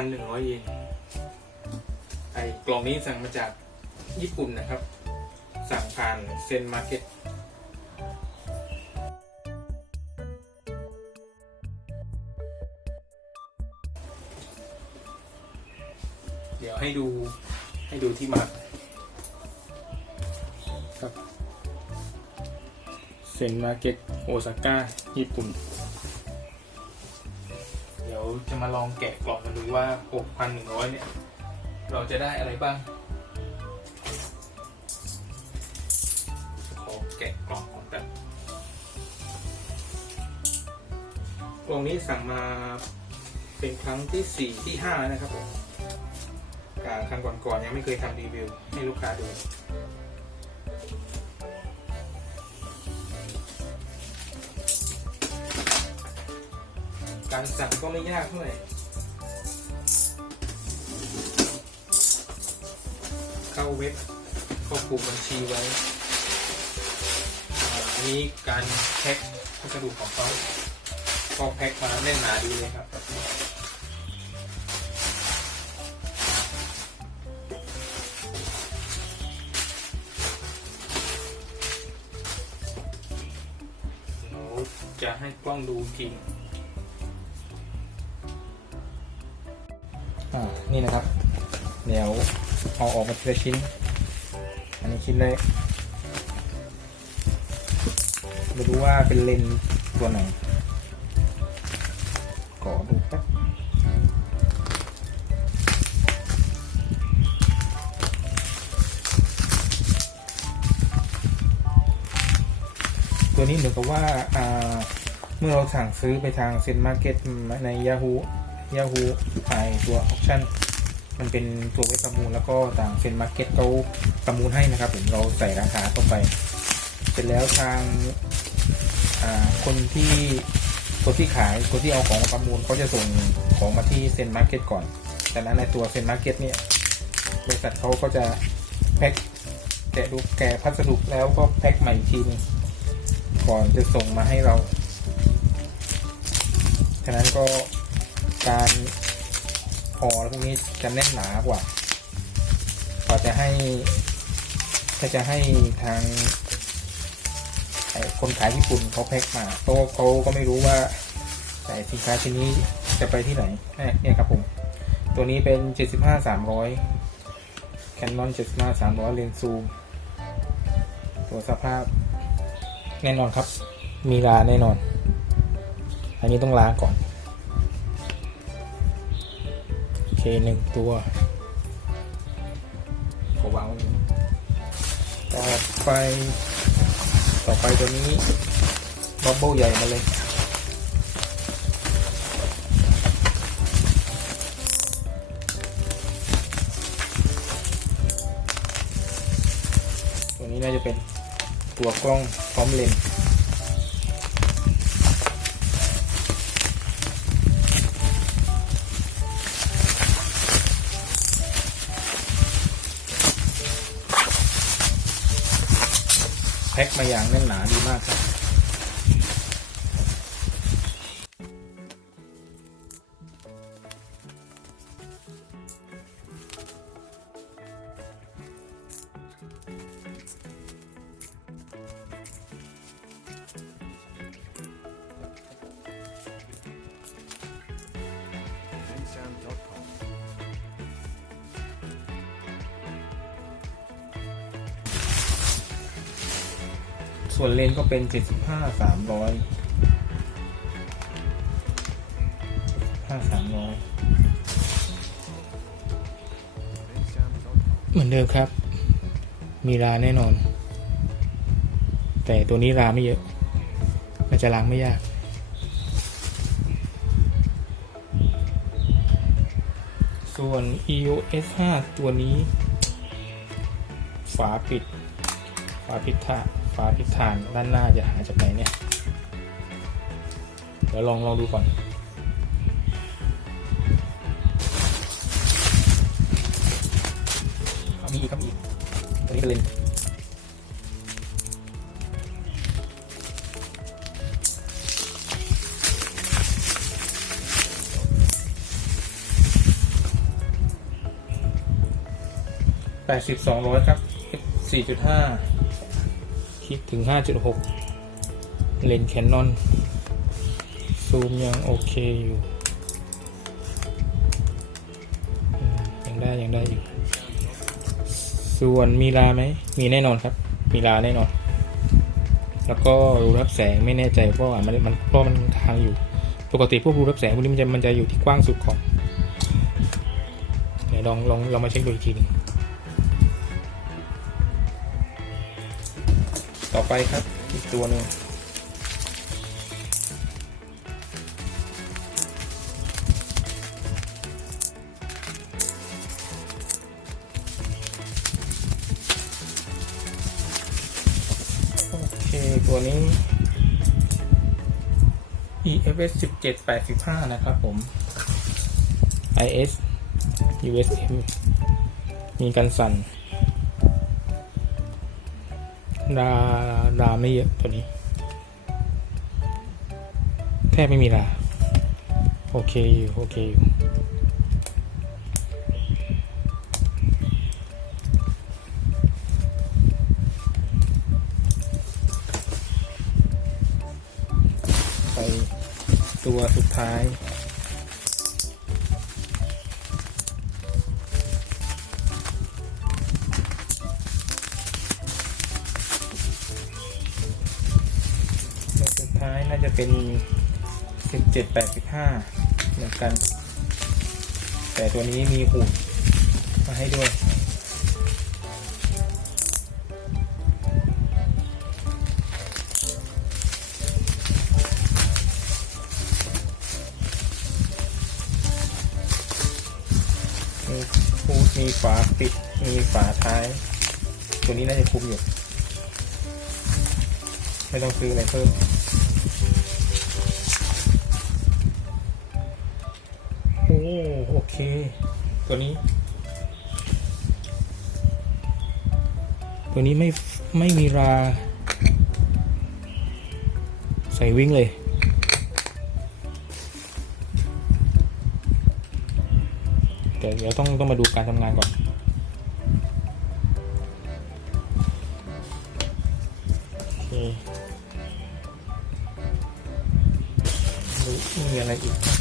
6,100เยนไอ้กล่องนี้สั่งมาจากญี่ปุ่นนะครับ สั่งผ่านเซนมาร์เก็ตเดี๋ยวให้ดูให้ดูที่มาครับเซนมาร์เก็ตโอซาก้าญี่ปุ่น จะมาลองแกะกล่องกันดูว่า 6,100 เนี่ย เราจะได้อะไรบ้าง ขอแกะกล่องก่อนแบบกล่องนี้สั่งมาเป็นครั้งที่ 4 ที่5แล้วนะครับผมกาครั้งก่อนๆยังไม่เคยทำรีวิวให้ลูกค้าดู การสั่งก็ไม่ยากเท่าไหร่เข้าเว็บควบคุมบัญชีไว้อันนี้การแพ็คพัสดุของเขาก็แพ็คมาแน่นหนาดีเลยครับจะให้กล้องดูจริง นี่นะครับ เดี๋ยวเอาออกมาทีละชิ้น อันนี้ชิ้นแรกไม่รู้ว่าเป็นเลนตัวไหนขอดูแป๊บตัวนี้เหมือนกับว่าอ่าเมื่อเราสั่งซื้อไปทางเซ็นมาร์เก็ตใน Yahoo Yahoo ไอตัวออปชั่น มันเป็นตัวเว็บประมูลแล้วก็ทางเซ็นมาร์เก็ตเขาประมูลให้นะครับ ผมเราใส่ราคาเข้าไป เสร็จแล้วทางคนที่คนที่ขายคนที่เอาของประมูลเขาจะส่งของมาที่เซ็นมาร์เก็ตก่อนจากนั้นในตัวเซ็นมาร์เก็ตเนี่ยบริษัทเขาก็จะแพ็คแกะดูแกะพัสดุแล้วก็แพ็คใหม่อีกทีนึงก่อนจะส่งมาให้เรา ฉะนั้นก็การ ห่อพวกนี้จะแน่นหนากว่าพอจะให้ถ้าจะให้ทางคนขายญี่ปุ่นเขาแพ็คมาเขาะเขาก็ไม่รู้ว่าแต่สินค้าชิ้นนี้จะไปที่ไหนเนี่ยครับผม ตัวนี้เป็น 75 300 Canon 75 300 เลนส์ซูม ตัวสภาพแน่นอนครับ มีราแน่นอน อันนี้ต้องล้างก่อน เคหนึ่งตัวขอวางต่อไป ต่อไปตัวนี้บับเบิ้ลใหญ่มาเลยตัวนี้น่าจะเป็นตัวกล้องพร้อมเลนส์ มาอย่างแน่นหนาดีมากครับ ส่วนเลนส์ก็เป็น 75 300 75 300 เหมือนเดิมครับ มีราแน่นอน แต่ตัวนี้ราไม่เยอะ มันจะล้างไม่ยากส่วน EOS 5 ตัวนี้ ฝาปิด ฝาปิดท่า ฟ้าพิษทานด้านหน้าจะหายจากไหนเนี่ย เดี๋ยวลองลองดูก่อนมีอีกครับอีกตัวนี้เป็นเลนแปดสิบสองร้อยครับสี่จุดห้า คิดถึงห้าจุดหกเลนแคนนอน ซูมยังโอเคอยู่ ยังได้ ยังได้อยู่ ส่วนมีลาไหม มีแน่นอนครับ มีลาแน่นอน แล้วก็รูรับแสงไม่แน่ใจเพราะว่ามันมันเพราะมันทางอยู่ ปกติพวกรูรับแสงพวกนี้มันจะมันจะอยู่ที่กว้างสุดของเดี๋ยวลองลองลองมาเช็คดูอีกทีหนึง ต่อไปครับ อีกตัวหนึ่งโอเค ตัวนี้ EFS 1785 นะครับผม IS USM มีกันสั่น ดาดาไม่เยอะตัวนี้ แทบไม่มีดาโอเคอยู่โอเคอยู่ไปตัวสุดท้าย ท้ายน่าจะเป็น1785เหมือนกัน แต่ตัวนี้มีหุ่นมาให้ด้วย มีพูดมีฝาปิด มีฝาท้าย ตัวนี้น่าจะคุ้มอยู่ ไม่ต้องซื้ออะไรเพิ่ม โอเค ตัวนี้ ตัวนี้ไม่ไม่มีรา ใส่วิ่งเลยเดี๋ยวเดี๋ยวต้องต้องมาดูการทำงานก่อน โอเคมีอะไรอีกบ้าง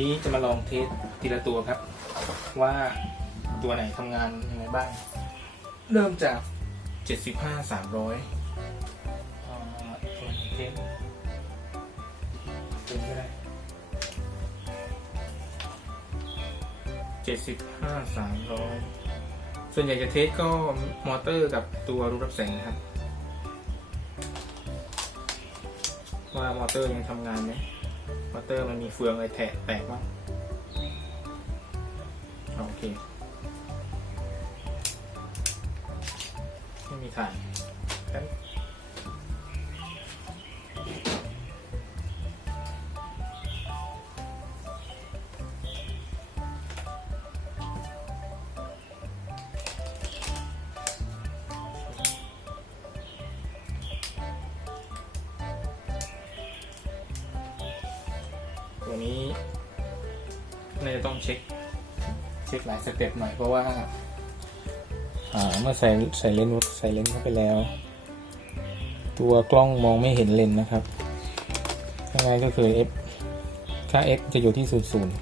นี้จะมาลองเทสทีละตัวครับ ว่าตัวไหนทำงานยังไงบ้าง เริ่มจาก 75 300ตัวไหนเทสตัวนี้ก็ได้75 300 ส่วนใหญ่จะเทสก็มอเตอร์กับตัวรูรับแสงครับ ว่ามอเตอร์ยังทำงานไหม มอเตอร์มันมีเฟืองอะไรแตกแตกบ้างโอเคไม่มีถ่ายงั้น ตัวนี้น่าจะต้องเช็ค เช็คหลายสเต็ปหน่อยเพราะว่าเมื่อใส่ใส่เลนส์ใส่เลนส์เข้าไปแล้ว ตัวกล้องมองไม่เห็นเลนส์นะครับยังไงก็คือ f ค่า f จะอยู่ที่ศูนย์ศูนย์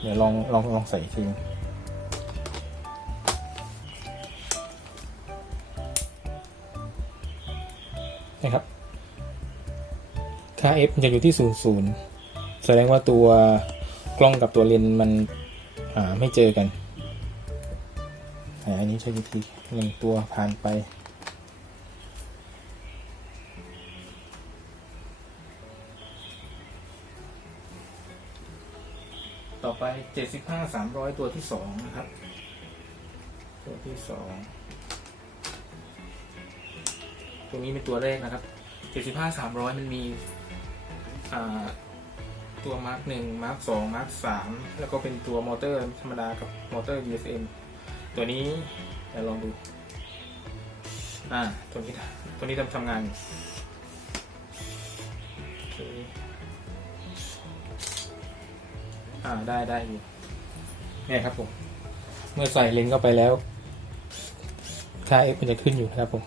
เดี๋ยวลองลองลองใส่ทีนึง ค่า f มันจะอยู่ที่ 0 0 แสดงว่าตัวกล้องกับตัวเลนส์มันหาไม่เจอกัน อันนี้ใช้วิธีหนึ่งตัวผ่านไป ต่อไป 75 300 ตัวที่ 2 นะครับ ตัวที่ 2 ตัวนี้เป็นตัวแรกนะครับ 75 300 มันมี ตัวมาร์กหนึ่งมาร์กสองมาร์กสามแล้วก็เป็นตัวมอเตอร์ธรรมดากับมอเตอร์ DSM ตัวนี้เดี๋ยวลองดู อ่า ตัวนี้ ตัวนี้ทำทำงานอยู่โอเคอ่า ได้ได้อยู่นี่ครับผม เมื่อใส่เลนส์เข้าไปแล้ว ค่า F มันจะขึ้นอยู่นะครับผม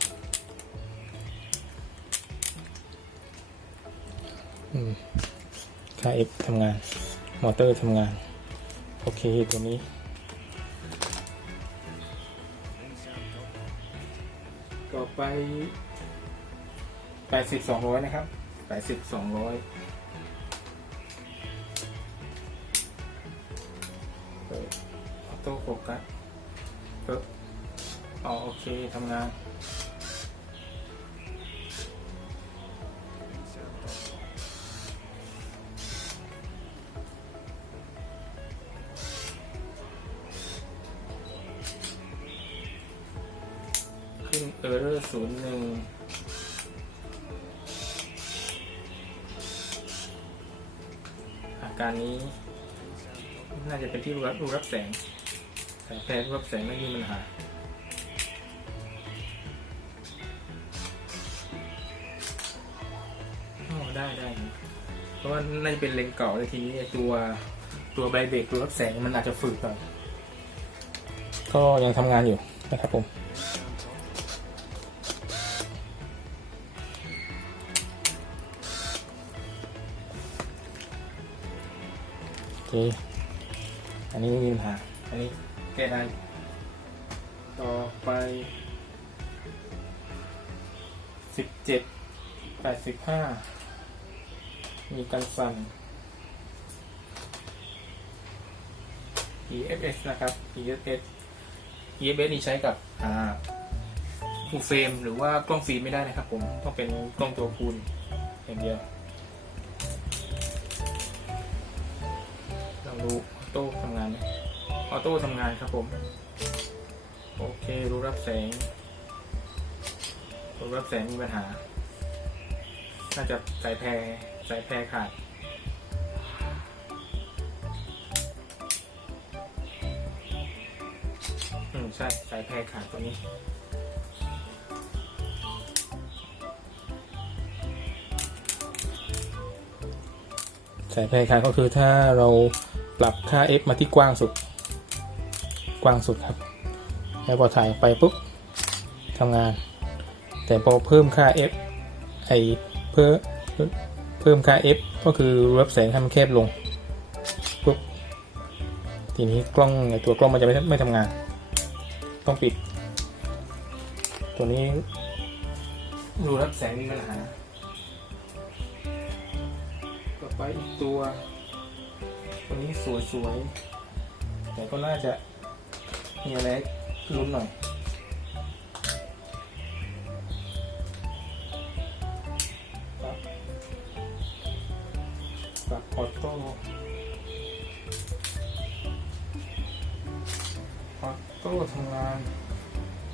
ค่า F ทำงาน มอเตอร์ทำงาน โอเคตัวนี้ Main sound dot com. ต่อไปแปดสิบสองร้อยนะครับแปดสิบสองร้อยเปิดออโต้โฟกัสเปิดอ๋อโอเคทำงาน รูรับแสงแต่แพ้รูรับแสงไม่มีปัญหาได้ได้ เพราะว่าน่าจะเป็นเลนเก่าเลยทีนี้ตัวตัวไบเบรกรูรับแสงมันอาจจะฝืดไปก็ยังทำงานอยู่นะครับผมโอเค อันนี้ไม่มีปัญหา อันนี้แก้ได้ ต่อไปสิบเจ็ดแปดสิบห้ามีกันสั่น EFS นะครับ EFS EFS นี่ใช้กับอ่าฟูลเฟรมหรือว่ากล้องฟิล์มไม่ได้นะครับผม ต้องเป็นกล้องตัวคูณอย่างเดียวลองดู โต้ทำงานไหมออโต้ทำงานครับผม โอเค รู้รับแสง รู้รับแสงมีปัญหา น่าจะสายแพรสายแพรขาด อืม ใช่ สายแพรขาดตัวนี้สายแพรขาดก็คือถ้าเรา ปรับค่า f มาที่กว้างสุด กว้างสุดครับ แล้วพอถ่ายไปปุ๊บทำงาน แต่พอเพิ่มค่า f ไอเพิ่มเพิ่มค่า f ก็คือรับแสงให้มันแคบลงปุ๊บทีนี้กล้องไอตัวกล้องมันจะไม่ไม่ทำงาน ต้องปิด ตัวนี้รูรับแสงมีปัญหาต่อไปอีกตัว ตัวนี้สวยๆ แต่ก็น่าจะมีอะไรลุ้นหน่อยปรับออโต้ออโต้ทำงาน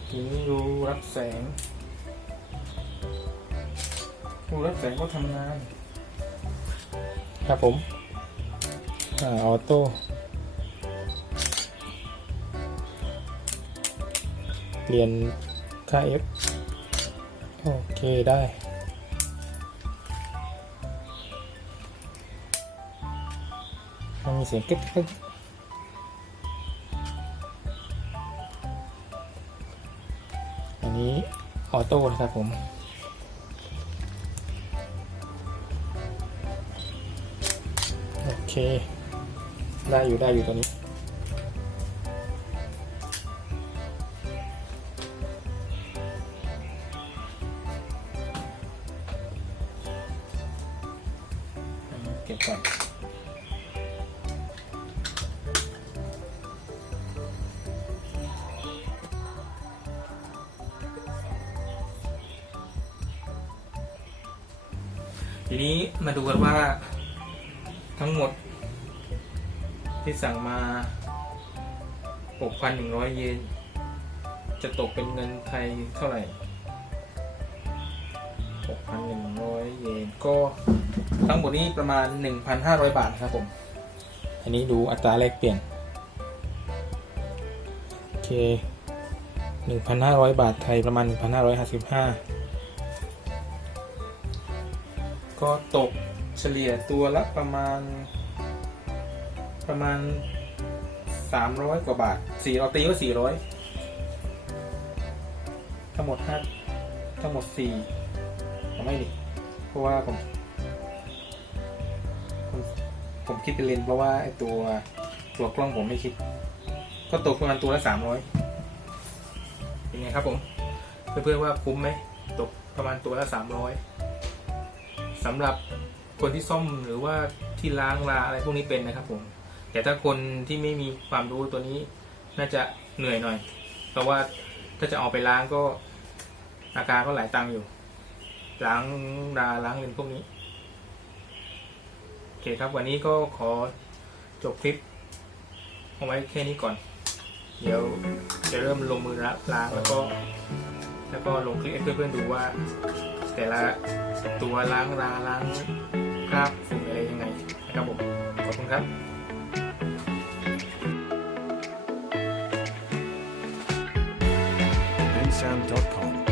ทีนี้รูรับแสงรูรับแสงก็ทำงาน ครับผม อ่าออโต้เปลี่ยนค่า F โอเคได้ มันมีเสียงกิ๊กกิ๊กอันนี้ ออโต้นะครับผมโอเค ได้อยู่ได้อยู่ตอนนี้ เก็บก่อนทีนี้มาดูกันว่าทั้งหมด ที่สั่งมา 6,100 เยน จะตกเป็นเงินไทยเท่าไหร่ 6,100 เยน ก็ทั้งหมดนี้ประมาณ 1,500 บาทนะครับผม อันนี้ดูอัตราแลกเปลี่ยน โอเค 1,500 บาทไทยประมาณ 1,555 ก็ตกเฉลี่ยตัวละประมาณ ประมาณ300กว่าบาท4เราตีว่า400ทั้งหมดห้าทั้งหมด4ผมไม่ดิเพราะว่าผมผม ผมคิดเป็นเลนเพราะว่าไอตัวตัวกล้องผมไม่คิด ก็ตกประมาณตัวละสามร้อยเป็นไงครับผม เพื่อนๆว่าคุ้มไหมตกประมาณตัวละสามร้อยสำหรับคนที่ซ่อมหรือว่าที่ล้างลาอะไรพวกนี้เป็นนะครับผม แต่ถ้าคนที่ไม่มีความรู้ตัวนี้น่าจะเหนื่อยหน่อย เพราะว่าถ้าจะเอาไปล้างก็อาการก็หลายตังอยู่ ล้างราล้างเลนพวกนี้โอเคครับวันนี้ก็ขอจบคลิปเอาไว้แค่นี้ก่อน เดี๋ยวจะเริ่มลงมือละล้างแล้วก็ แล้วก็ลงคลิปให้เพื่อนๆดูว่า แต่ละตัวล้างราล้างคราบฝุ่นอะไรยังไงนะครับผมขอบคุณครับ samsam.com.